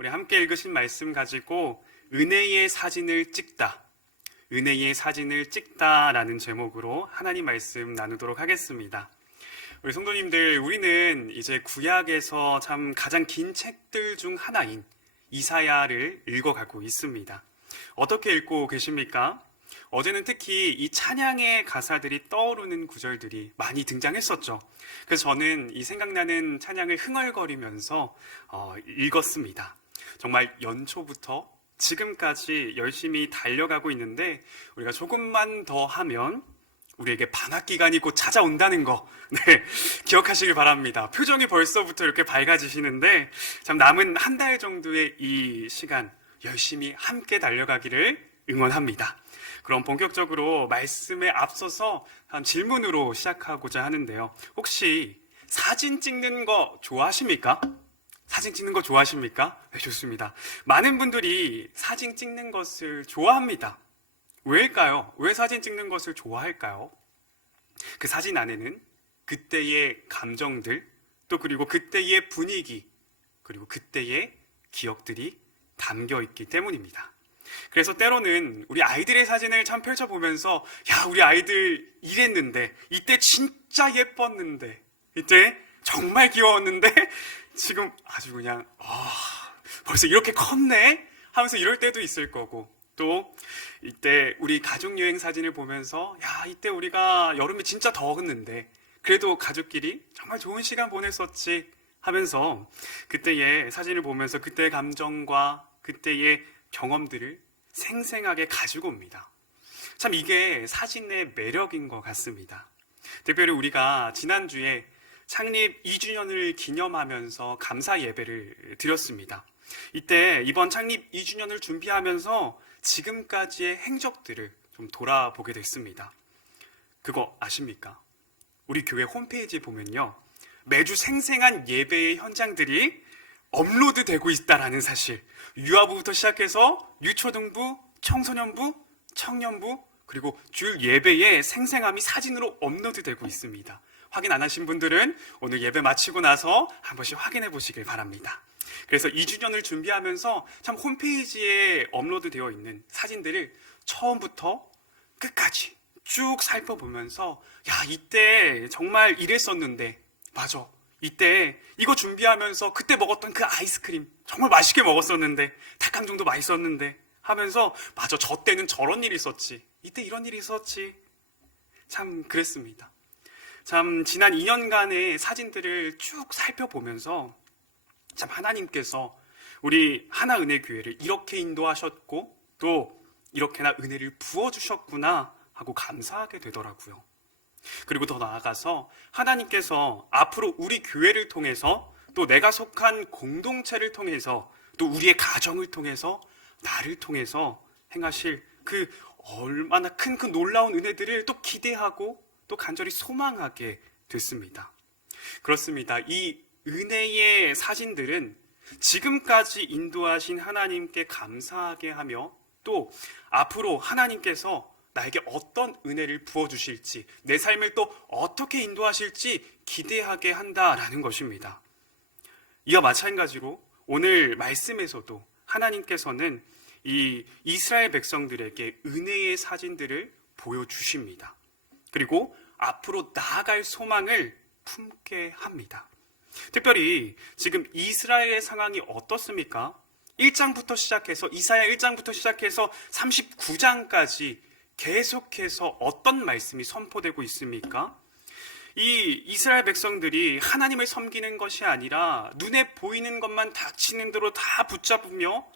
우리 함께 읽으신 말씀 가지고 은혜의 사진을 찍다, 은혜의 사진을 찍다라는 제목으로 하나님 말씀 나누도록 하겠습니다. 우리 성도님들, 우리는 이제 구약에서 참 가장 긴 책들 중 하나인 이사야를 읽어가고 있습니다. 어떻게 읽고 계십니까? 어제는 특히 이 찬양의 가사들이 떠오르는 구절들이 많이 등장했었죠. 그래서 저는 이 생각나는 찬양을 흥얼거리면서 읽었습니다. 정말 연초부터 지금까지 열심히 달려가고 있는데 우리가 조금만 더 하면 우리에게 방학 기간이 곧 찾아온다는 거, 기억하시길 바랍니다. 표정이 벌써부터 이렇게 밝아지시는데 참 남은 한 달 정도의 이 시간 열심히 함께 달려가기를 응원합니다. 그럼 본격적으로 말씀에 앞서서 한 질문으로 시작하고자 하는데요. 혹시 사진 찍는 거 좋아하십니까? 사진 찍는 거 좋아하십니까? 네, 좋습니다. 많은 분들이 사진 찍는 것을 좋아합니다. 왜일까요? 왜 사진 찍는 것을 좋아할까요? 그 사진 안에는 그때의 감정들, 또 그리고 그때의 분위기, 그리고 그때의 기억들이 담겨 있기 때문입니다. 그래서 때로는 우리 아이들의 사진을 참 펼쳐보면서 야, 우리 아이들 이랬는데, 이때 진짜 예뻤는데, 이때 정말 귀여웠는데 지금 아주 그냥 벌써 이렇게 컸네? 하면서 이럴 때도 있을 거고, 또 이때 우리 가족여행 사진을 보면서 야, 이때 우리가 여름에 진짜 더웠는데 그래도 가족끼리 정말 좋은 시간 보냈었지 하면서 그때의 사진을 보면서 그때의 감정과 그때의 경험들을 생생하게 가지고 옵니다. 참 이게 사진의 매력인 것 같습니다. 특별히 우리가 지난주에 창립 2주년을 기념하면서 감사 예배를 드렸습니다. 이때 이번 창립 2주년을 준비하면서 지금까지의 행적들을 좀 돌아보게 됐습니다. 그거 아십니까? 우리 교회 홈페이지에 보면요, 매주 생생한 예배의 현장들이 업로드되고 있다라는 사실, 유아부부터 시작해서 유초등부, 청소년부, 청년부, 그리고 주일 예배의 생생함이 사진으로 업로드되고 있습니다. 확인 안 하신 분들은 오늘 예배 마치고 나서 한 번씩 확인해 보시길 바랍니다. 그래서 2주년을 준비하면서 참 홈페이지에 업로드되어 있는 사진들을 처음부터 끝까지 쭉 살펴보면서 야, 이때 정말 이랬었는데, 맞아, 이때 이거 준비하면서 그때 먹었던 그 아이스크림 정말 맛있게 먹었었는데, 닭강정도 맛있었는데 하면서 맞아, 저 때는 저런 일이 있었지, 이때 이런 일이 있었지. 참 그랬습니다. 참 지난 2년간의 사진들을 쭉 살펴보면서 참 하나님께서 우리 하나은혜교회를 이렇게 인도하셨고 또 이렇게나 은혜를 부어주셨구나 하고 감사하게 되더라고요. 그리고 더 나아가서 하나님께서 앞으로 우리 교회를 통해서 또 내가 속한 공동체를 통해서 또 우리의 가정을 통해서 나를 통해서 행하실 그 얼마나 큰 그 놀라운 은혜들을 또 기대하고 또 간절히 소망하게 됐습니다. 그렇습니다. 이 은혜의 사진들은 지금까지 인도하신 하나님께 감사하게 하며 또 앞으로 하나님께서 나에게 어떤 은혜를 부어주실지, 내 삶을 또 어떻게 인도하실지 기대하게 한다라는 것입니다. 이와 마찬가지로 오늘 말씀에서도 하나님께서는 이 이스라엘 백성들에게 은혜의 사진들을 보여주십니다. 그리고 앞으로 나아갈 소망을 품게 합니다. 특별히 지금 이스라엘의 상황이 어떻습니까? 1장부터 시작해서 이사야 1장부터 시작해서 39장까지 계속해서 어떤 말씀이 선포되고 있습니까? 이 이스라엘 백성들이 하나님을 섬기는 것이 아니라 눈에 보이는 것만 닥치는 대로 다 붙잡으며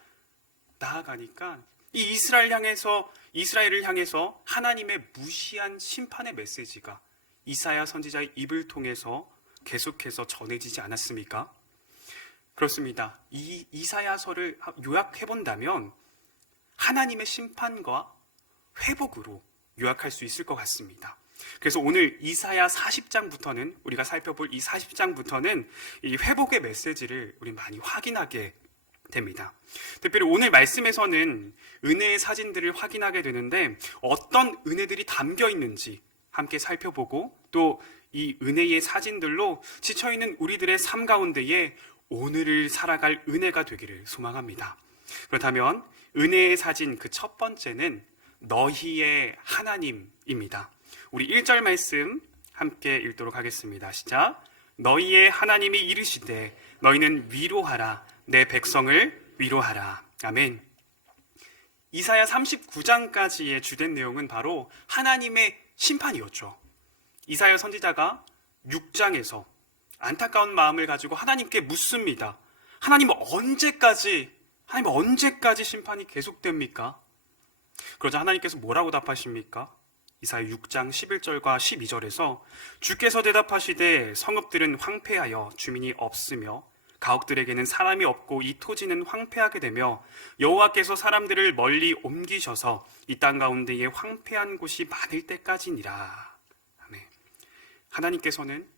나아가니까 이 이스라엘을 향해서 하나님의 무시한 심판의 메시지가 이사야 선지자의 입을 통해서 계속해서 전해지지 않았습니까? 그렇습니다. 이 이사야서를 요약해 본다면 하나님의 심판과 회복으로 요약할 수 있을 것 같습니다. 그래서 오늘 이사야 40장부터는 우리가 살펴볼 이 40장부터는 이 회복의 메시지를 우리 많이 확인하게 됩니다. 특별히 오늘 말씀에서는 은혜의 사진들을 확인하게 되는데 어떤 은혜들이 담겨 있는지 함께 살펴보고 또 이 은혜의 사진들로 지쳐있는 우리들의 삶 가운데에 오늘을 살아갈 은혜가 되기를 소망합니다. 그렇다면 은혜의 사진 그 첫 번째는 너희의 하나님입니다. 우리 1절 말씀 함께 읽도록 하겠습니다. 시작. 너희의 하나님이 이르시되 너희는 위로하라. 내 백성을 위로하라. 아멘. 이사야 39장까지의 주된 내용은 바로 하나님의 심판이었죠. 이사야 선지자가 6장에서 안타까운 마음을 가지고 하나님께 묻습니다. 하나님 언제까지 심판이 계속됩니까? 그러자 하나님께서 뭐라고 답하십니까? 이사야 6장 11절과 12절에서 주께서 대답하시되 성읍들은 황폐하여 주민이 없으며 가옥들에게는 사람이 없고 이 토지는 황폐하게 되며 여호와께서 사람들을 멀리 옮기셔서 이 땅 가운데에 황폐한 곳이 많을 때까지니라. 아멘. 하나님께서는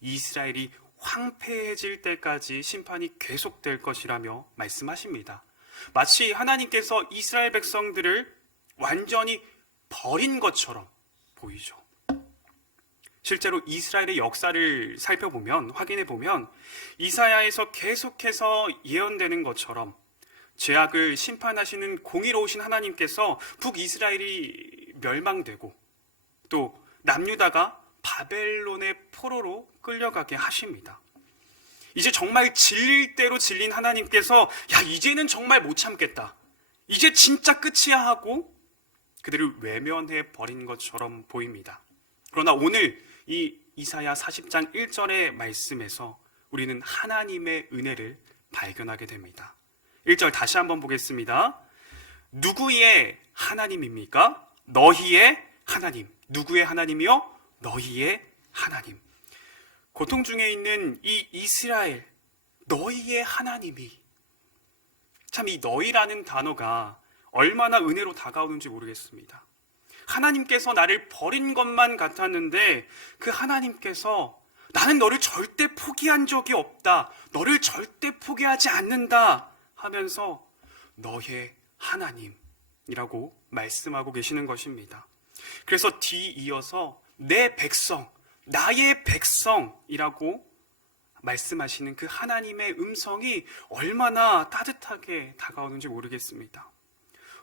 이스라엘이 황폐해질 때까지 심판이 계속될 것이라며 말씀하십니다. 마치 하나님께서 이스라엘 백성들을 완전히 버린 것처럼 보이죠. 실제로 이스라엘의 역사를 살펴보면, 확인해보면 이사야에서 계속해서 예언되는 것처럼 죄악을 심판하시는 공의로우신 하나님께서 북이스라엘이 멸망되고 또 남유다가 바벨론의 포로로 끌려가게 하십니다. 이제 정말 질릴 대로 질린 하나님께서 이제는 정말 못 참겠다. 이제 진짜 끝이야 하고 그들을 외면해 버린 것처럼 보입니다. 그러나 오늘 이 이사야 40장 1절의 말씀에서 우리는 하나님의 은혜를 발견하게 됩니다. 1절 다시 한번 보겠습니다. 누구의 하나님입니까? 너희의 하나님. 누구의 하나님이요? 너희의 하나님. 고통 중에 있는 이 이스라엘, 너희의 하나님이, 참 이 너희라는 단어가 얼마나 은혜로 다가오는지 모르겠습니다. 하나님께서 나를 버린 것만 같았는데 그 하나님께서 나는 너를 절대 포기한 적이 없다. 너를 절대 포기하지 않는다 하면서 너의 하나님이라고 말씀하고 계시는 것입니다. 그래서 뒤이어서 내 백성, 나의 백성이라고 말씀하시는 그 하나님의 음성이 얼마나 따뜻하게 다가오는지 모르겠습니다.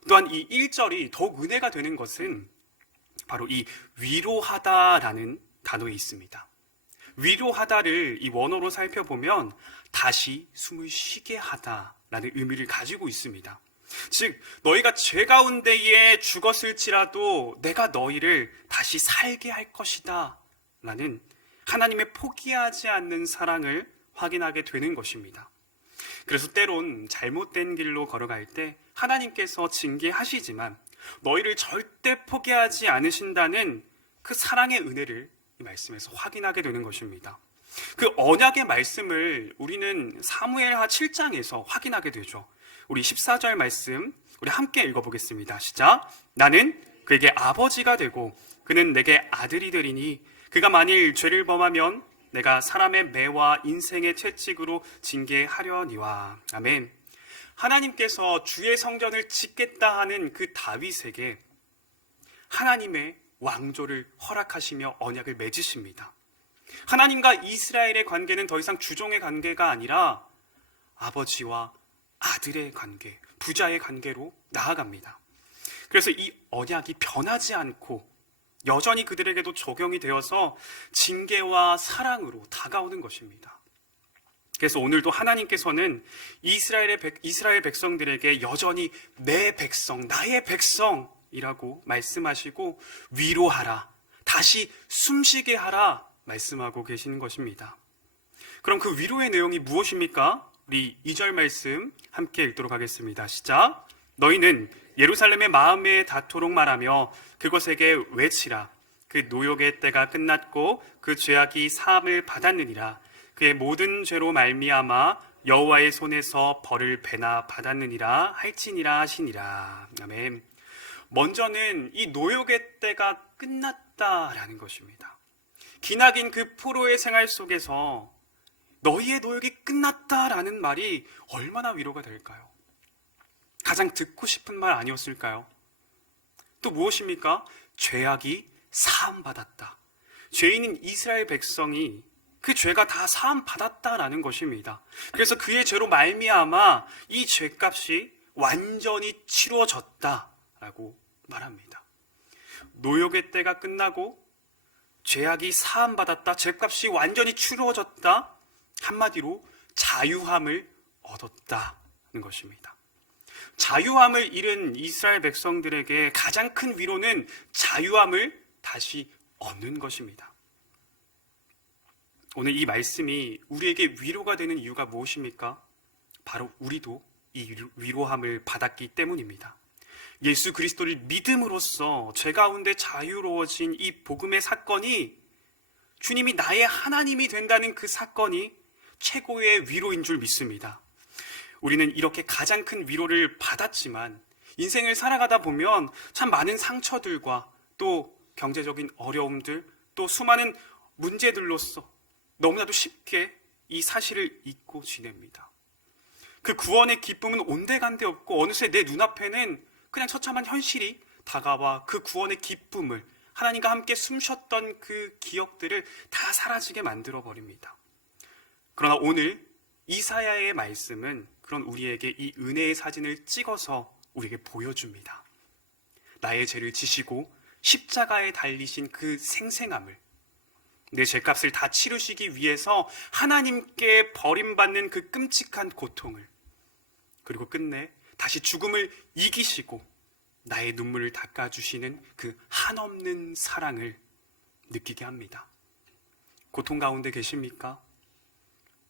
또한 이 1절이 더욱 은혜가 되는 것은 바로 이 위로하다라는 단어에 있습니다. 위로하다를 이 원어로 살펴보면 다시 숨을 쉬게 하다라는 의미를 가지고 있습니다. 즉 너희가 죄 가운데에 죽었을지라도 내가 너희를 다시 살게 할 것이다 라는 하나님의 포기하지 않는 사랑을 확인하게 되는 것입니다. 그래서 때론 잘못된 길로 걸어갈 때 하나님께서 징계하시지만 너희를 절대 포기하지 않으신다는 그 사랑의 은혜를 이 말씀에서 확인하게 되는 것입니다. 그 언약의 말씀을 우리는 사무엘하 7장에서 확인하게 되죠. 우리 14절 말씀 우리 함께 읽어보겠습니다. 시작. 나는 그에게 아버지가 되고 그는 내게 아들이 되리니 그가 만일 죄를 범하면 내가 사람의 매와 인생의 채찍으로 징계하려니와. 아멘. 하나님께서 주의 성전을 짓겠다 하는 그 다윗에게 하나님의 왕조를 허락하시며 언약을 맺으십니다. 하나님과 이스라엘의 관계는 더 이상 주종의 관계가 아니라 아버지와 아들의 관계, 부자의 관계로 나아갑니다. 그래서 이 언약이 변하지 않고 여전히 그들에게도 적용이 되어서 징계와 사랑으로 다가오는 것입니다. 그래서 오늘도 하나님께서는 이스라엘 백성들에게 여전히 내 백성, 나의 백성이라고 말씀하시고 위로하라, 다시 숨쉬게 하라 말씀하고 계시는 것입니다. 그럼 그 위로의 내용이 무엇입니까? 우리 2절 말씀 함께 읽도록 하겠습니다. 시작. 너희는 예루살렘의 마음에 닿도록 말하며 그것에게 외치라. 그 노역의 때가 끝났고 그 죄악이 사함을 받았느니라. 그의 모든 죄로 말미암아 여호와의 손에서 벌을 배나 받았느니라 할지니라 하시니라. 아멘. 먼저는 이 노역의 때가 끝났다라는 것입니다. 기나긴 그 포로의 생활 속에서 너희의 노역이 끝났다라는 말이 얼마나 위로가 될까요? 가장 듣고 싶은 말 아니었을까요? 또 무엇입니까? 죄악이 사함받았다. 죄인인 이스라엘 백성이 그 죄가 다 사함 받았다라는 것입니다. 그래서 그의 죄로 말미암아 이 죄값이 완전히 치루어졌다라고 말합니다. 노역의 때가 끝나고 죄악이 사함 받았다, 죄값이 완전히 치루어졌다, 한마디로 자유함을 얻었다는 것입니다. 자유함을 잃은 이스라엘 백성들에게 가장 큰 위로는 자유함을 다시 얻는 것입니다. 오늘 이 말씀이 우리에게 위로가 되는 이유가 무엇입니까? 바로 우리도 이 위로함을 받았기 때문입니다. 예수 그리스도를 믿음으로써 죄 가운데 자유로워진 이 복음의 사건이, 주님이 나의 하나님이 된다는 그 사건이 최고의 위로인 줄 믿습니다. 우리는 이렇게 가장 큰 위로를 받았지만 인생을 살아가다 보면 참 많은 상처들과 또 경제적인 어려움들, 또 수많은 문제들로서 너무나도 쉽게 이 사실을 잊고 지냅니다. 그 구원의 기쁨은 온데간데 없고 어느새 내 눈앞에는 그냥 처참한 현실이 다가와 그 구원의 기쁨을, 하나님과 함께 숨쉬었던 그 기억들을 다 사라지게 만들어버립니다. 그러나 오늘 이사야의 말씀은 그런 우리에게 이 은혜의 사진을 찍어서 우리에게 보여줍니다. 나의 죄를 지시고 십자가에 달리신 그 생생함을, 내 죄값을 다 치르시기 위해서 하나님께 버림받는 그 끔찍한 고통을, 그리고 끝내 다시 죽음을 이기시고 나의 눈물을 닦아주시는 그 한없는 사랑을 느끼게 합니다. 고통 가운데 계십니까?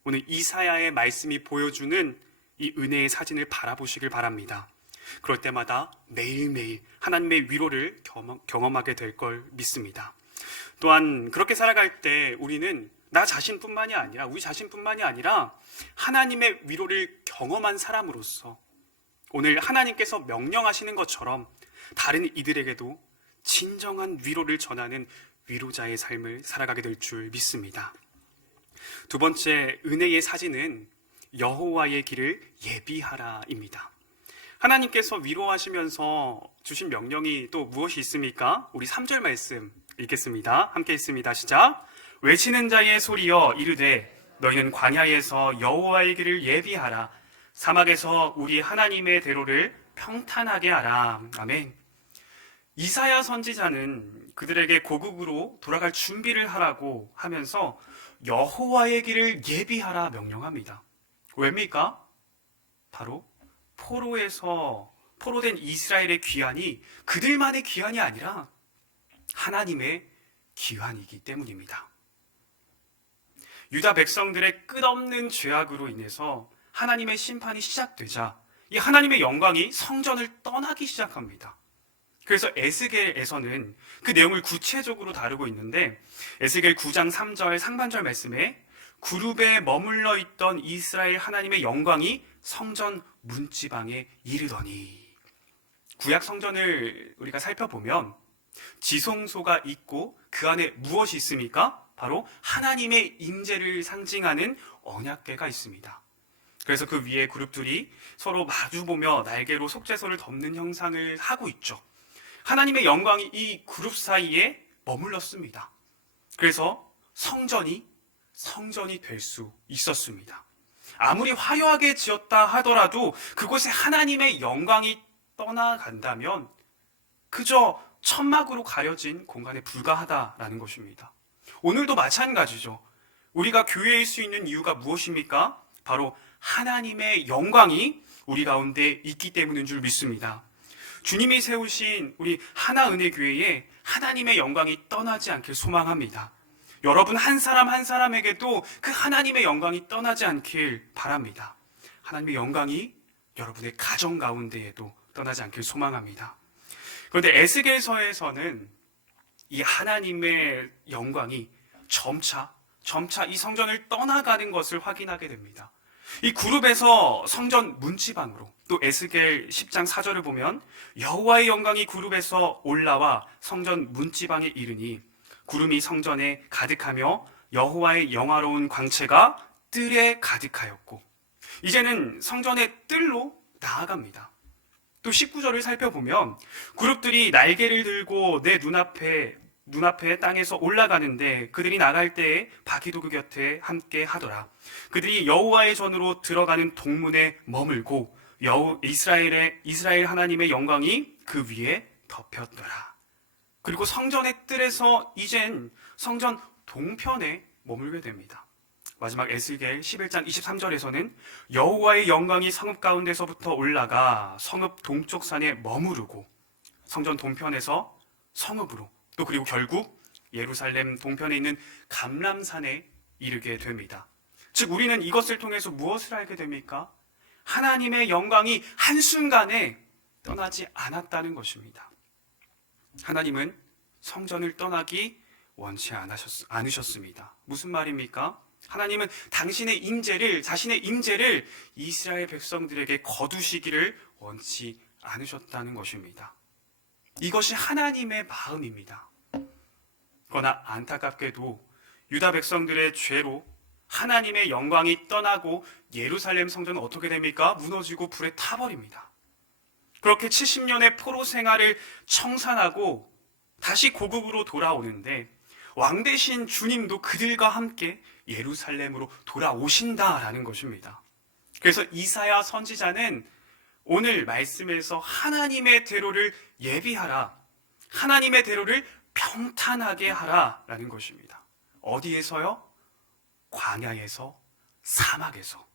오늘 이사야의 말씀이 보여주는 이 은혜의 사진을 바라보시길 바랍니다. 그럴 때마다 매일매일 하나님의 위로를 경험하게 될 걸 믿습니다. 또한 그렇게 살아갈 때 우리는 우리 자신뿐만이 아니라 하나님의 위로를 경험한 사람으로서 오늘 하나님께서 명령하시는 것처럼 다른 이들에게도 진정한 위로를 전하는 위로자의 삶을 살아가게 될 줄 믿습니다. 두 번째 은혜의 사진은 여호와의 길을 예비하라입니다. 하나님께서 위로하시면서 주신 명령이 또 무엇이 있습니까? 우리 3절 말씀 읽겠습니다. 함께 읽습니다. 시작. 외치는 자의 소리여 이르되 너희는 광야에서 여호와의 길을 예비하라. 사막에서 우리 하나님의 대로를 평탄하게 하라. 아멘. 이사야 선지자는 그들에게 고국으로 돌아갈 준비를 하라고 하면서 여호와의 길을 예비하라 명령합니다. 왜입니까? 바로 포로된 이스라엘의 귀환이 그들만의 귀환이 아니라 하나님의 귀환이기 때문입니다. 유다 백성들의 끝없는 죄악으로 인해서 하나님의 심판이 시작되자 이 하나님의 영광이 성전을 떠나기 시작합니다. 그래서 에스겔에서는 그 내용을 구체적으로 다루고 있는데, 에스겔 9장 3절 상반절 말씀에 구룹에 머물러 있던 이스라엘 하나님의 영광이 성전 문지방에 이르더니, 구약 성전을 우리가 살펴보면 지성소가 있고 그 안에 무엇이 있습니까? 바로 하나님의 임재를 상징하는 언약궤가 있습니다. 그래서 그 위에 그룹들이 서로 마주보며 날개로 속죄소를 덮는 형상을 하고 있죠. 하나님의 영광이 이 그룹 사이에 머물렀습니다. 그래서 성전이 될 수 있었습니다. 아무리 화려하게 지었다 하더라도 그곳에 하나님의 영광이 떠나간다면 그저 천막으로 가려진 공간에 불과하다라는 것입니다. 오늘도 마찬가지죠. 우리가 교회일 수 있는 이유가 무엇입니까? 바로 하나님의 영광이 우리 가운데 있기 때문인 줄 믿습니다. 주님이 세우신 우리 하나은혜교회에 하나님의 영광이 떠나지 않길 소망합니다. 여러분 한 사람 한 사람에게도 그 하나님의 영광이 떠나지 않길 바랍니다. 하나님의 영광이 여러분의 가정 가운데에도 떠나지 않길 소망합니다. 그런데 에스겔서에서는 이 하나님의 영광이 점차 이 성전을 떠나가는 것을 확인하게 됩니다. 이 그룹에서 성전 문지방으로, 또 에스겔 10장 4절을 보면 여호와의 영광이 그룹에서 올라와 성전 문지방에 이르니 구름이 성전에 가득하며 여호와의 영화로운 광채가 뜰에 가득하였고, 이제는 성전의 뜰로 나아갑니다. 또 19절을 살펴보면 그룹들이 날개를 들고 내 눈앞에 눈앞에 땅에서 올라가는데 그들이 나갈 때에 바퀴도 그 곁에 함께 하더라. 그들이 여호와의 전으로 들어가는 동문에 머물고 이스라엘 하나님의 영광이 그 위에 덮였더라. 그리고 성전의 뜰에서 이젠 성전 동편에 머물게 됩니다. 마지막 에스겔 11장 23절에서는 여호와의 영광이 성읍 가운데서부터 올라가 성읍 동쪽 산에 머무르고 성전 동편에서 성읍으로 또 그리고 결국 예루살렘 동편에 있는 감람산에 이르게 됩니다. 즉 우리는 이것을 통해서 무엇을 알게 됩니까? 하나님의 영광이 한순간에 떠나지 않았다는 것입니다. 하나님은 성전을 떠나기 원치 않으셨습니다. 무슨 말입니까? 하나님은 자신의 임재를 이스라엘 백성들에게 거두시기를 원치 않으셨다는 것입니다. 이것이 하나님의 마음입니다. 그러나 안타깝게도 유다 백성들의 죄로 하나님의 영광이 떠나고 예루살렘 성전은 어떻게 됩니까? 무너지고 불에 타버립니다. 그렇게 70년의 포로 생활을 청산하고 다시 고국으로 돌아오는데 왕 대신 주님도 그들과 함께 예루살렘으로 돌아오신다라는 것입니다. 그래서 이사야 선지자는 오늘 말씀에서 하나님의 대로를 예비하라, 하나님의 대로를 평탄하게 하라라는 것입니다. 어디에서요? 광야에서, 사막에서.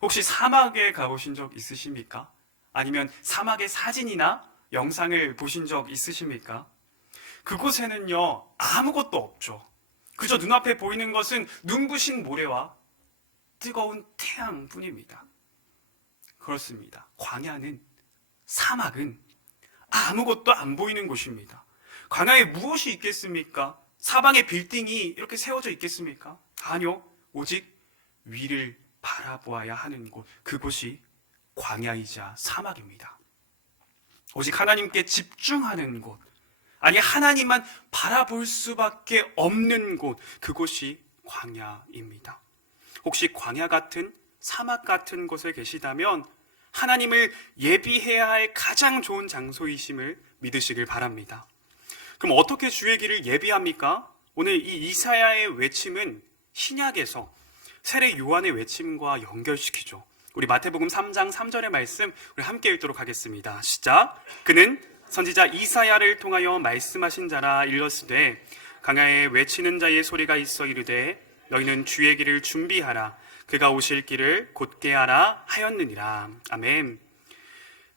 혹시 사막에 가보신 적 있으십니까? 아니면 사막의 사진이나 영상을 보신 적 있으십니까? 그곳에는요, 아무것도 없죠. 그저 눈앞에 보이는 것은 눈부신 모래와 뜨거운 태양뿐입니다. 그렇습니다. 광야는, 사막은 아무것도 안 보이는 곳입니다. 광야에 무엇이 있겠습니까? 사방에 빌딩이 이렇게 세워져 있겠습니까? 아니요. 오직 위를 바라보아야 하는 곳, 그곳이 광야이자 사막입니다. 오직 하나님께 집중하는 곳, 아니 하나님만 바라볼 수밖에 없는 곳, 그곳이 광야입니다. 혹시 광야 같은, 사막 같은 곳에 계시다면 하나님을 예비해야 할 가장 좋은 장소이심을 믿으시길 바랍니다. 그럼 어떻게 주의 길을 예비합니까? 오늘 이 이사야의 외침은 신약에서 세례 요한의 외침과 연결시키죠. 우리 마태복음 3장 3절의 말씀 우리 함께 읽도록 하겠습니다. 시작. 그는 선지자 이사야를 통하여 말씀하신 자라. 일렀으되 광야에 외치는 자의 소리가 있어 이르되 너희는 주의 길을 준비하라. 그가 오실 길을 곧게 하라 하였느니라. 아멘.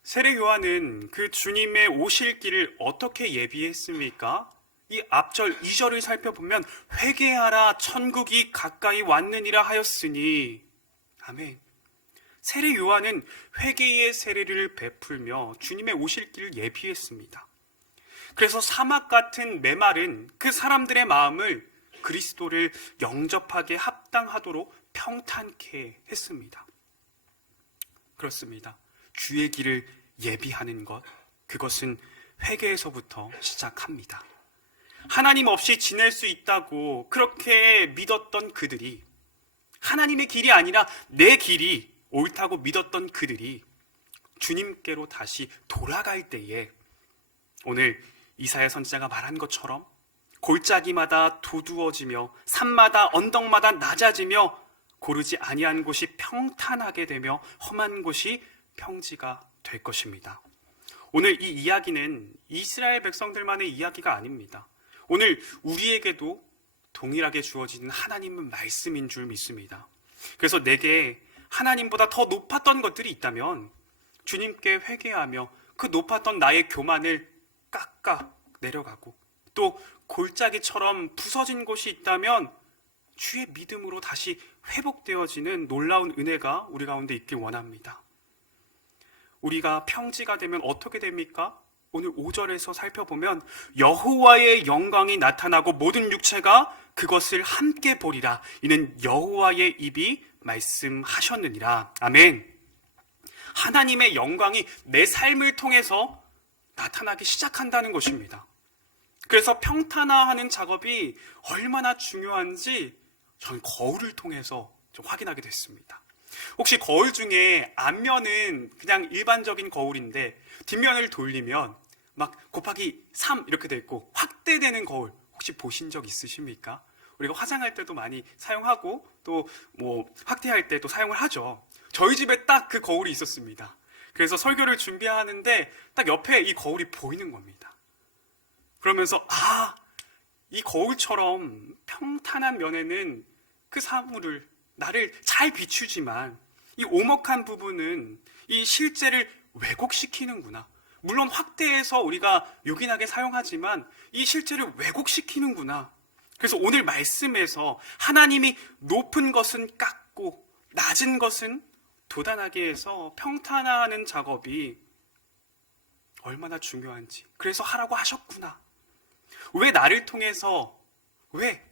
세례 요한은 그 주님의 오실 길을 어떻게 예비했습니까? 이 앞절 2절을 살펴보면 회개하라 천국이 가까이 왔느니라 하였으니. 아멘. 세례 요한은 회개의 세례를 베풀며 주님의 오실 길을 예비했습니다. 그래서 사막 같은 메마른 그 사람들의 마음을 그리스도를 영접하게 합당하도록 평탄케 했습니다. 그렇습니다. 주의 길을 예비하는 것, 그것은 회개에서부터 시작합니다. 하나님 없이 지낼 수 있다고 그렇게 믿었던 그들이, 하나님의 길이 아니라 내 길이 옳다고 믿었던 그들이 주님께로 다시 돌아갈 때에 오늘 이사야 선지자가 말한 것처럼 골짜기마다 도두어지며 산마다 언덕마다 낮아지며 고르지 아니한 곳이 평탄하게 되며 험한 곳이 평지가 될 것입니다. 오늘 이 이야기는 이스라엘 백성들만의 이야기가 아닙니다. 오늘 우리에게도 동일하게 주어지는 하나님의 말씀인 줄 믿습니다. 그래서 내게 하나님보다 더 높았던 것들이 있다면 주님께 회개하며 그 높았던 나의 교만을 깎아 내려가고 또 골짜기처럼 부서진 곳이 있다면 주의 믿음으로 다시 회복되어지는 놀라운 은혜가 우리 가운데 있길 원합니다. 우리가 평지가 되면 어떻게 됩니까? 오늘 5절에서 살펴보면 여호와의 영광이 나타나고 모든 육체가 그것을 함께 보리라. 이는 여호와의 입이 말씀하셨느니라. 아멘. 하나님의 영광이 내 삶을 통해서 나타나기 시작한다는 것입니다. 그래서 평탄화하는 작업이 얼마나 중요한지 저는 거울을 통해서 좀 확인하게 됐습니다. 혹시 거울 중에 앞면은 그냥 일반적인 거울인데 뒷면을 돌리면 막 곱하기 3 이렇게 돼 있고 확대되는 거울 혹시 보신 적 있으십니까? 우리가 화장할 때도 많이 사용하고 또 뭐 확대할 때 또 사용을 하죠. 저희 집에 딱 그 거울이 있었습니다. 그래서 설교를 준비하는데 딱 옆에 이 거울이 보이는 겁니다. 그러면서 이 거울처럼 평탄한 면에는 그 사물을 나를 잘 비추지만 이 오목한 부분은 이 실제를 왜곡시키는구나. 물론 확대해서 우리가 요긴하게 사용하지만 이 실제를 왜곡시키는구나. 그래서 오늘 말씀에서 하나님이 높은 것은 깎고 낮은 것은 도단하게 해서 평탄화하는 작업이 얼마나 중요한지 그래서 하라고 하셨구나. 왜 나를 통해서 왜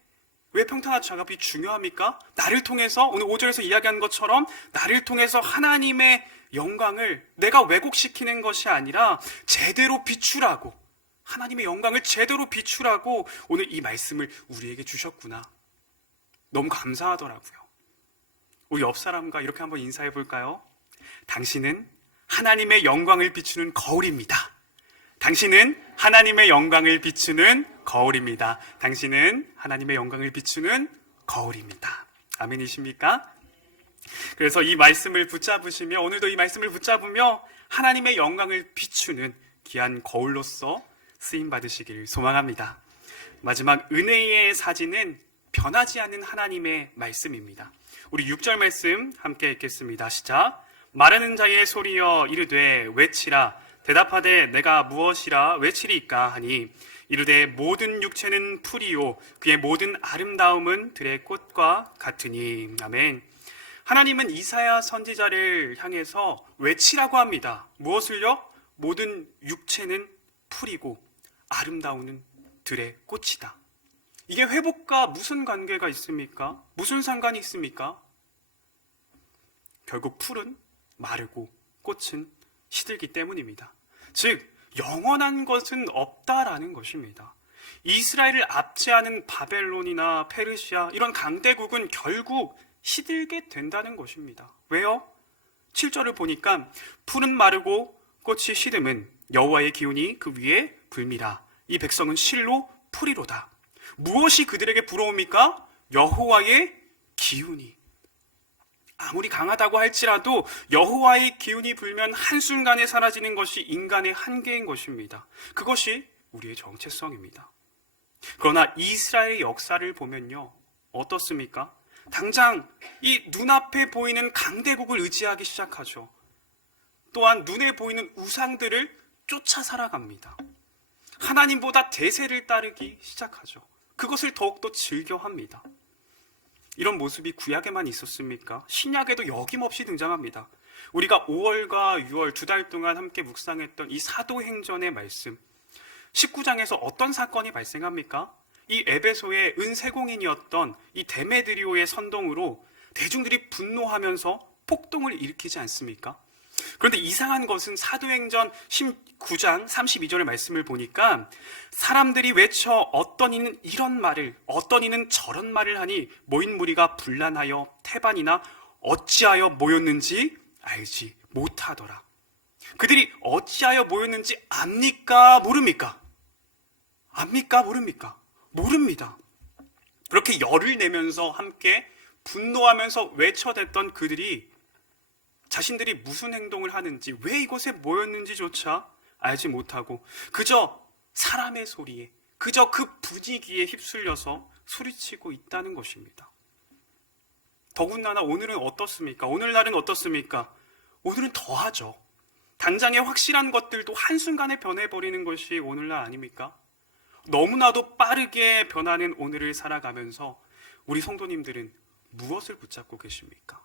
평탄화 작업이 중요합니까? 나를 통해서 오늘 5절에서 이야기한 것처럼 나를 통해서 하나님의 영광을 내가 왜곡시키는 것이 아니라 제대로 비추라고, 하나님의 영광을 제대로 비추라고 오늘 이 말씀을 우리에게 주셨구나. 너무 감사하더라고요. 우리 옆 사람과 이렇게 한번 인사해 볼까요? 당신은 하나님의 영광을 비추는 거울입니다. 당신은 하나님의 영광을 비추는 거울입니다. 당신은 하나님의 영광을 비추는 거울입니다. 아멘이십니까? 그래서 이 말씀을 붙잡으시며 오늘도 이 말씀을 붙잡으며 하나님의 영광을 비추는 귀한 거울로서 쓰임 받으시길 소망합니다. 마지막 은혜의 사진은 변하지 않는 하나님의 말씀입니다. 우리 6절 말씀 함께 읽겠습니다. 시작. 말하는 자의 소리여 이르되 외치라. 대답하되 내가 무엇이라 외치리까 하니 이르되 모든 육체는 풀이요 그의 모든 아름다움은 들의 꽃과 같으니. 아멘. 하나님은 이사야 선지자를 향해서 외치라고 합니다. 무엇을요? 모든 육체는 풀이고 아름다움은 들의 꽃이다. 이게 회복과 무슨 관계가 있습니까? 무슨 상관이 있습니까? 결국 풀은 마르고 꽃은 시들기 때문입니다. 즉 영원한 것은 없다라는 것입니다. 이스라엘을 압제하는 바벨론이나 페르시아 이런 강대국은 결국 시들게 된다는 것입니다. 왜요? 7절을 보니까 풀은 마르고 꽃이 시듬은 여호와의 기운이 그 위에 불미라. 이 백성은 실로 풀이로다. 무엇이 그들에게 부러웁니까? 여호와의 기운이. 아무리 강하다고 할지라도 여호와의 기운이 불면 한순간에 사라지는 것이 인간의 한계인 것입니다. 그것이 우리의 정체성입니다. 그러나 이스라엘의 역사를 보면요, 어떻습니까? 당장 이 눈앞에 보이는 강대국을 의지하기 시작하죠. 또한 눈에 보이는 우상들을 쫓아 살아갑니다. 하나님보다 대세를 따르기 시작하죠. 그것을 더욱더 즐겨합니다. 이런 모습이 구약에만 있었습니까? 신약에도 여김없이 등장합니다. 우리가 5월과 6월 2달 동안 함께 묵상했던 이 사도행전의 말씀 19장에서 어떤 사건이 발생합니까? 이 에베소의 은세공인이었던 이 데메드리오의 선동으로 대중들이 분노하면서 폭동을 일으키지 않습니까? 그런데 이상한 것은 사도행전 19장 32절의 말씀을 보니까 사람들이 외쳐 어떤 이는 이런 말을 어떤 이는 저런 말을 하니 모인 무리가 분란하여 태반이나 어찌하여 모였는지 알지 못하더라. 그들이 어찌하여 모였는지 압니까? 모릅니까? 압니까? 모릅니까? 모릅니다. 그렇게 열을 내면서 함께 분노하면서 외쳐댔던 그들이 자신들이 무슨 행동을 하는지 왜 이곳에 모였는지조차 알지 못하고 그저 사람의 소리에 그저 그 분위기에 휩쓸려서 소리치고 있다는 것입니다. 더군다나 오늘은 어떻습니까? 오늘날은 어떻습니까? 오늘은 더하죠. 당장의 확실한 것들도 한순간에 변해버리는 것이 오늘날 아닙니까? 너무나도 빠르게 변하는 오늘을 살아가면서 우리 성도님들은 무엇을 붙잡고 계십니까?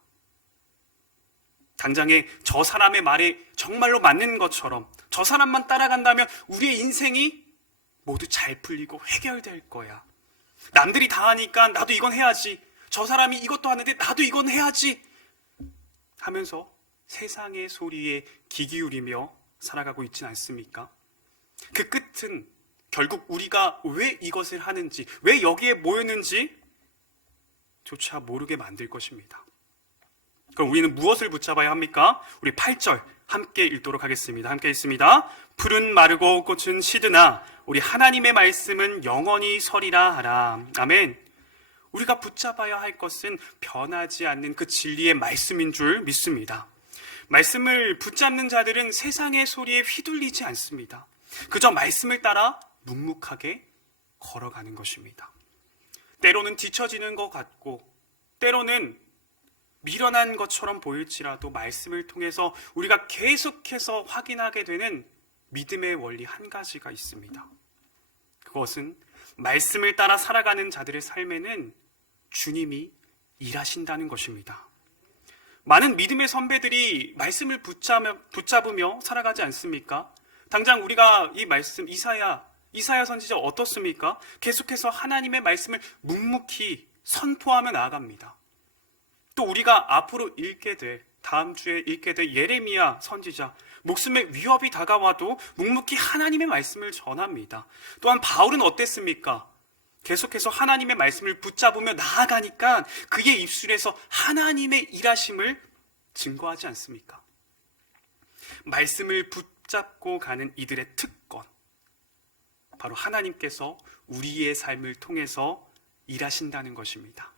당장에 저 사람의 말이 정말로 맞는 것처럼 저 사람만 따라간다면 우리의 인생이 모두 잘 풀리고 해결될 거야. 남들이 다 하니까 나도 이건 해야지. 저 사람이 이것도 하는데 나도 이건 해야지. 하면서 세상의 소리에 귀 기울이며 살아가고 있지는 않습니까? 그 끝은 결국 우리가 왜 이것을 하는지, 왜 여기에 모였는지 조차 모르게 만들 것입니다. 그럼 우리는 무엇을 붙잡아야 합니까? 우리 8절 함께 읽도록 하겠습니다. 함께 읽습니다. 풀은 마르고 꽃은 시드나 우리 하나님의 말씀은 영원히 서리라 하라. 아멘. 우리가 붙잡아야 할 것은 변하지 않는 그 진리의 말씀인 줄 믿습니다. 말씀을 붙잡는 자들은 세상의 소리에 휘둘리지 않습니다. 그저 말씀을 따라 묵묵하게 걸어가는 것입니다. 때로는 뒤처지는 것 같고 때로는 미련한 것처럼 보일지라도 말씀을 통해서 우리가 계속해서 확인하게 되는 믿음의 원리 한 가지가 있습니다. 그것은 말씀을 따라 살아가는 자들의 삶에는 주님이 일하신다는 것입니다. 많은 믿음의 선배들이 말씀을 붙잡으며 살아가지 않습니까? 당장 우리가 이 말씀 이사야 선지자 어떻습니까? 계속해서 하나님의 말씀을 묵묵히 선포하며 나아갑니다. 또 우리가 앞으로 다음 주에 읽게 될 예레미야 선지자, 목숨의 위협이 다가와도 묵묵히 하나님의 말씀을 전합니다. 또한 바울은 어땠습니까? 계속해서 하나님의 말씀을 붙잡으며 나아가니까 그의 입술에서 하나님의 일하심을 증거하지 않습니까? 말씀을 붙잡고 가는 이들의 특권, 바로 하나님께서 우리의 삶을 통해서 일하신다는 것입니다.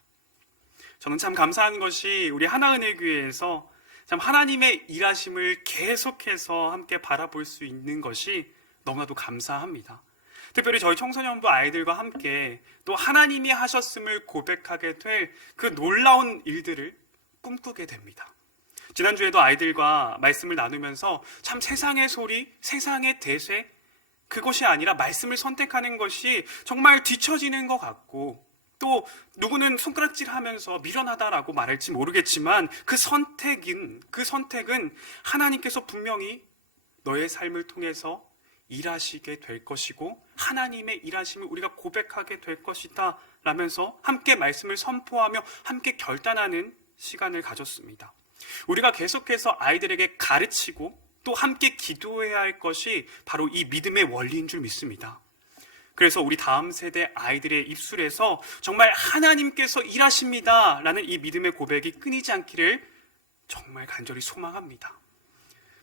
저는 참 감사한 것이 우리 하나은혜교회에서 참 하나님의 일하심을 계속해서 함께 바라볼 수 있는 것이 너무나도 감사합니다. 특별히 저희 청소년부 아이들과 함께 또 하나님이 하셨음을 고백하게 될 그 놀라운 일들을 꿈꾸게 됩니다. 지난주에도 아이들과 말씀을 나누면서 참 세상의 소리, 세상의 대세, 그것이 아니라 말씀을 선택하는 것이 정말 뒤처지는 것 같고 또 누구는 손가락질하면서 미련하다라고 말할지 모르겠지만 그 선택은 하나님께서 분명히 너의 삶을 통해서 일하시게 될 것이고 하나님의 일하심을 우리가 고백하게 될 것이다 라면서 함께 말씀을 선포하며 함께 결단하는 시간을 가졌습니다. 우리가 계속해서 아이들에게 가르치고 또 함께 기도해야 할 것이 바로 이 믿음의 원리인 줄 믿습니다. 그래서 우리 다음 세대 아이들의 입술에서 정말 하나님께서 일하십니다 라는 이 믿음의 고백이 끊이지 않기를 정말 간절히 소망합니다.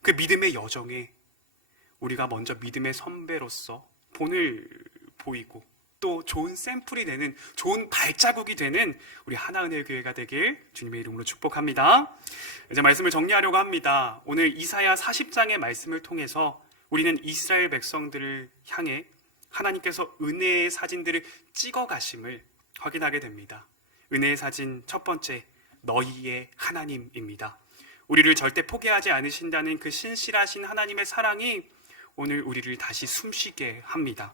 그 믿음의 여정에 우리가 먼저 믿음의 선배로서 본을 보이고 또 좋은 샘플이 되는, 좋은 발자국이 되는 우리 하나은혜교회가 되길 주님의 이름으로 축복합니다. 이제 말씀을 정리하려고 합니다. 오늘 이사야 40장의 말씀을 통해서 우리는 이스라엘 백성들을 향해 하나님께서 은혜의 사진들을 찍어 가심을 확인하게 됩니다. 은혜의 사진 첫 번째, 너희의 하나님입니다. 우리를 절대 포기하지 않으신다는 그 신실하신 하나님의 사랑이 오늘 우리를 다시 숨쉬게 합니다.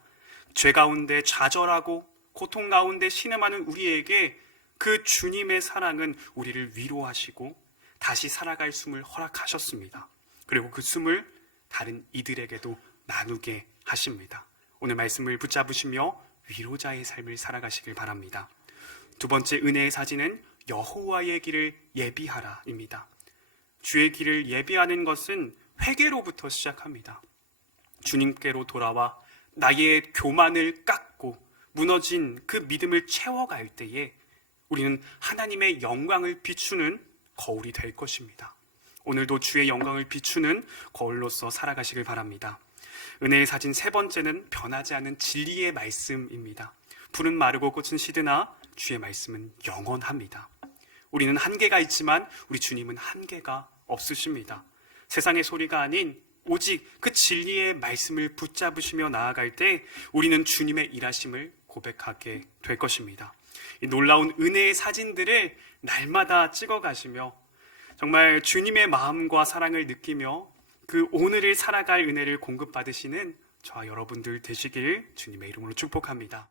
죄 가운데 좌절하고 고통 가운데 신음하는 우리에게 그 주님의 사랑은 우리를 위로하시고 다시 살아갈 숨을 허락하셨습니다. 그리고 그 숨을 다른 이들에게도 나누게 하십니다. 오늘 말씀을 붙잡으시며 위로자의 삶을 살아가시길 바랍니다. 두 번째 은혜의 사진은 여호와의 길을 예비하라입니다. 주의 길을 예비하는 것은 회개로부터 시작합니다. 주님께로 돌아와 나의 교만을 깎고 무너진 그 믿음을 채워갈 때에 우리는 하나님의 영광을 비추는 거울이 될 것입니다. 오늘도 주의 영광을 비추는 거울로서 살아가시길 바랍니다. 은혜의 사진 세 번째는 변하지 않은 진리의 말씀입니다. 풀은 마르고 꽃은 시드나 주의 말씀은 영원합니다. 우리는 한계가 있지만 우리 주님은 한계가 없으십니다. 세상의 소리가 아닌 오직 그 진리의 말씀을 붙잡으시며 나아갈 때 우리는 주님의 일하심을 고백하게 될 것입니다. 이 놀라운 은혜의 사진들을 날마다 찍어가시며 정말 주님의 마음과 사랑을 느끼며 그 오늘을 살아갈 은혜를 공급받으시는 저와 여러분들 되시길 주님의 이름으로 축복합니다.